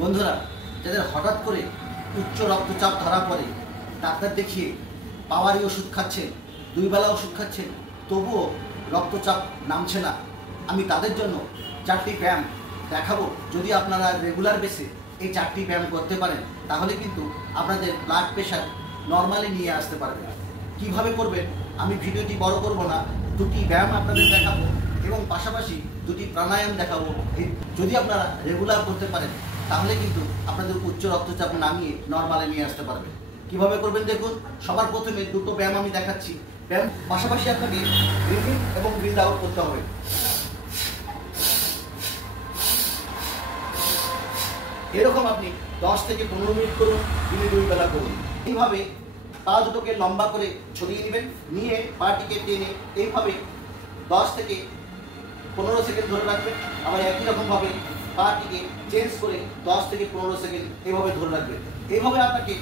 বন্ধুরা, যাদের হঠাৎ করে উচ্চ রক্তচাপ ধরা পড়ে, ডাক্তার দেখিয়ে পাওয়ারি ওষুধ খাচ্ছেন, 2 বেলা ওষুধ খাচ্ছেন, তবুও রক্তচাপ নামছে না, আমি তাদের জন্য 4টি ব্যায়াম দেখাবো। যদি আপনারা রেগুলার বেসে এই 4টি ব্যায়াম করতে পারেন, তাহলে কিন্তু আপনাদের ব্লাড প্রেশার নর্মালি নিয়ে আসতে পারবেন। কিভাবে করবেন আমি ভিডিওটি বড় করব না, 2টি ব্যায়াম আপনাদের দেখাবো এবং পাশাপাশি 2টি প্রাণায়াম দেখাবো। যদি আপনারা রেগুলার করতে পারেন, তাহলে কিন্তু আপনাদের উচ্চ রক্তচাপ নামিয়ে নর্মালে নিয়ে আসতে পারবেন। কিভাবে করবেন দেখুন। সবার প্রথমে 2টো ব্যায়াম আমি দেখাচ্ছি। ব্যায়াম পাশাপাশি আপনাকে ব্রিথ ইন এবং ব্রিথ আউট করতে হবে। এরকম আপনি 10 থেকে 15 মিনিট করুন, দিনে 2 বেলা করুন। এইভাবে পা দুটোকে লম্বা করে ছড়িয়ে নেবেন, নিয়ে পাটিকে টেনে এইভাবে 10 থেকে 15 সেকেন্ড ধরে রাখবেন। আবার একই রকমভাবে পাটিকে চেঞ্জ করে 10 থেকে 15 সেকেন্ড এইভাবে ধরে রাখবেন। এইভাবে আপনাকে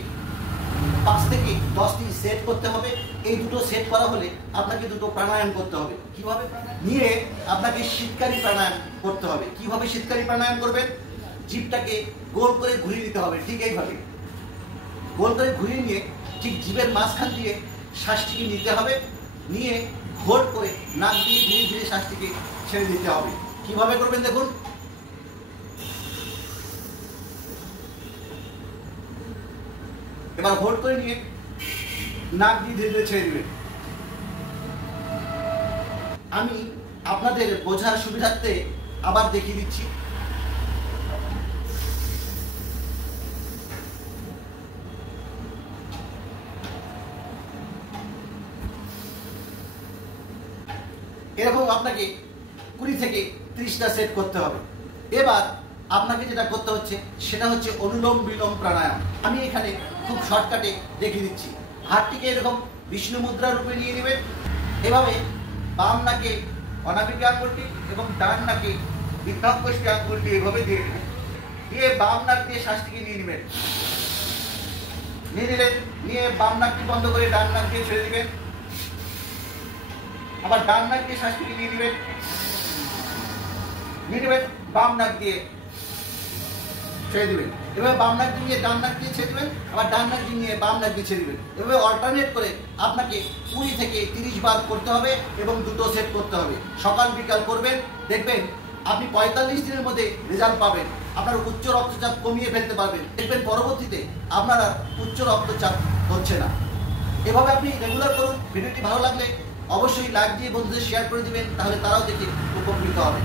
5 থেকে 10টি সেট করতে হবে। এই 2টো সেট করা হলে আপনাকে 2টো প্রাণায়াম করতে হবে। কিভাবে নিয়ে আপনাকে শীতকারী প্রাণায়াম করতে হবে। কিভাবে শীতকারী প্রাণায়াম করবেন? জিভটাকে গোল করে ঘুরিয়ে দিতে হবে। ঠিক এইভাবে গোল করে ঘুরিয়ে নিয়ে ঠিক জিভের মাঝখান দিয়ে শ্বাসটিকে নিতে হবে, নিয়ে হোল্ড করে নাক দিয়ে ধীরে ধীরে শ্বাসটিকে ছেড়ে দিতে হবে। কিভাবে করবেন দেখুন। এবার হোল্ড করে নিয়ে নাক দিয়ে ধীরে ধীরে ছেড়ে দিবেন। আমি আপনাদের বোঝার সুবিধার্থে আবার দেখিয়ে দিচ্ছি। এরকম আপনাকে 20 থেকে 30টা সেট করতে হবে। এবার আপনাকে যেটা করতে হচ্ছে সেটা হচ্ছে অনুলোম বিলোম প্রাণায়াম। আমি এখানে খুব শর্টকাটে দেখিয়ে দিচ্ছি। হাতটিকে এরকম বিষ্ণু মুদ্রা রূপে নিয়ে নেবেন। এভাবে বাম নাকে অনামিকা আঙ্গুলটি এবং ডান নাকে বৃদ্ধাঙ্গুষ্ঠী আঙ্গুলটি এভাবে দিয়ে নেবেন। দিয়ে বাম নাক দিয়ে শ্বাসটিকে নিয়ে নেবেন। নিয়ে নিলেন, নিয়ে বাম নাকটি বন্ধ করে ডান নাক দিয়ে ছেড়ে দিবেন। আবার ডান নাক দিয়ে শ্বাসটিকে নিয়ে নেবেন, বাম নাক দিয়ে ছেড়ে দিবেন। এভাবে বাম নাক দিয়ে ডান নাক দিয়ে ছেড়ে দিবেন, আবার ডান নাক দিয়ে নিয়ে বাম নাক দিয়ে ছেড়ে দিবেন। এভাবে অল্টারনেট করে আপনাকে 20 থেকে 30 বার করতে হবে এবং 2টো সেট করতে হবে। সকাল বিকাল করবেন, দেখবেন আপনি 45 দিনের মধ্যে রেজাল্ট পাবেন। আপনার উচ্চ রক্তচাপ কমিয়ে ফেলতে পারবেন। দেখবেন পরবর্তীতে আপনার উচ্চ রক্তচাপ হচ্ছে না। এভাবে আপনি রেগুলার করুন। ভিডিওটি ভালো লাগলে অবশ্যই লাইক দিয়ে বন্ধুদের শেয়ার করে দিবেন, তাহলে তারাও দেখে উপকৃত হবে।